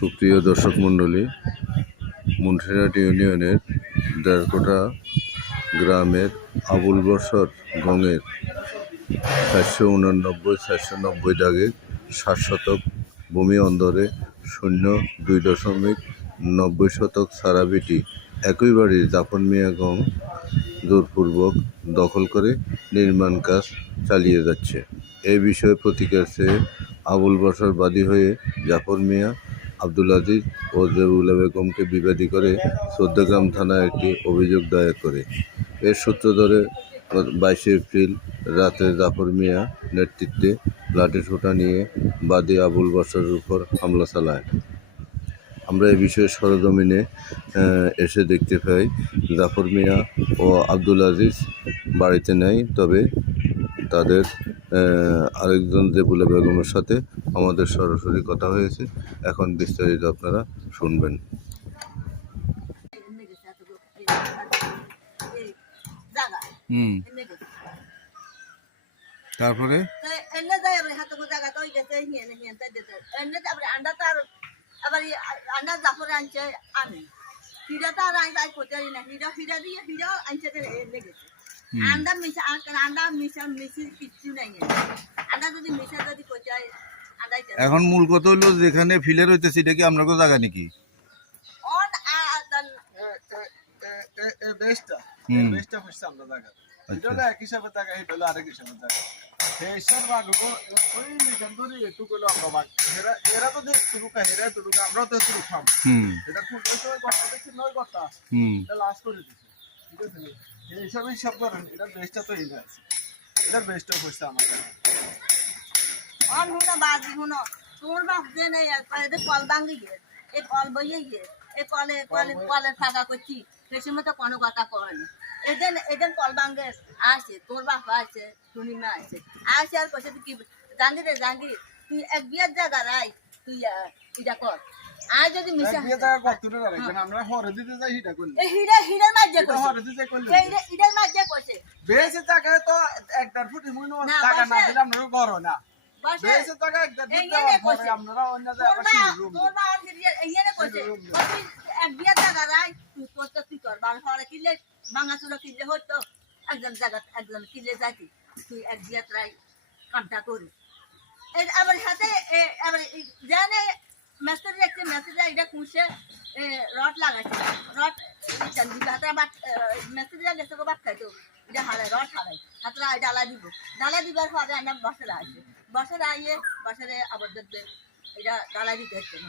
সুপ্রিয় দর্শক মণ্ডলী, মুন্সিরহাট ইউনিয়নের দেড়কোটা গ্রামের আবুল বশর গঙের 489 দাগের 60 শতক ভূমি অন্দরে 0.2 শতক সারাবিটি একই বাড়ির জাফর মিয়া গং জোরপূর্বক দখল করে নির্মাণ কাজ চালিয়ে যাচ্ছে। এই বিষয়ে প্রতিকার চেয়ে আবুল বশর বাদী হয়ে জাফর মিয়া, আব্দুল আজিজ ও জেবুলা বেগমকে বিবাদী করে চৌদ্দগ্রাম থানায় একটি অভিযোগ দায়ের করে। এর সূত্র ধরে 22 এপ্রিল রাতে জাফর মিয়া নেতৃত্বে লাঠিসোঁটা নিয়ে বাদী আবুল বশরের উপর হামলা চালায়। আমরা এ বিষয়ে সরেজমিনে এসে দেখতে পাই জাফর মিয়া ও আব্দুল আজিজ বাড়িতে নেই, তবে তাদের আরেকজন জেবুলা বেগমের সাথে আমাদের সরাসরি কথা হয়েছে। এখন বিস্তারিত আপনারা শুনবেন। তারপরে এখন মূল কথা হলো যেখানে ফিলের হইতেছে এটা কি আপনার জায়গা নাকি? তোর বাপ যে নেই কল ভাঙ্গি গিয়ে এই কল বইয়ে গিয়ে এই কলের ফাঁকা করছি সে সময় তো কোনো কথা কয়নি। এদের কল ভাঙ্গে আসে, তোর বাপ আছে, পূর্ণিমা আছে, আসে আর কষে তুই কি জাঙ্গি রে জাঙ্গি তুই এক বিয়ের জায়গা রাই তুই এটা কর। আর যদি মিশা হিডের মাঝে হিডের মাঝে কষে বেশি টাকা তো একটা ফুটি মুই না টাকা না দিলাম না বড় না বেশি টাকা একটা দিতে পারবো আমরা অন্য জায়গায় রুম তোর মা আর এইখানে কষে এক বিয়ের জায়গা রাই তুই করতে তুই কর বাল হরে কিলে ভাঙাচুরা কিলে হতো একজন জায়গা একজন কিলে যাইতি তুই এক বিয়ের রাই কামটা করি। আবার হাতে আবার জানে মেসেজ একটা মেসেজ এটা কুঁষে রড লাগাইছে, রড হাতে মেসেজ গেছে বাদ খাইতো এটা হারাই রড হারাই হাতরা ডালা দিবার পরে আমরা বসে আসে বসে আইয়ে বসে আবার দেখবে এটা ডালা দিতে হচ্ছে না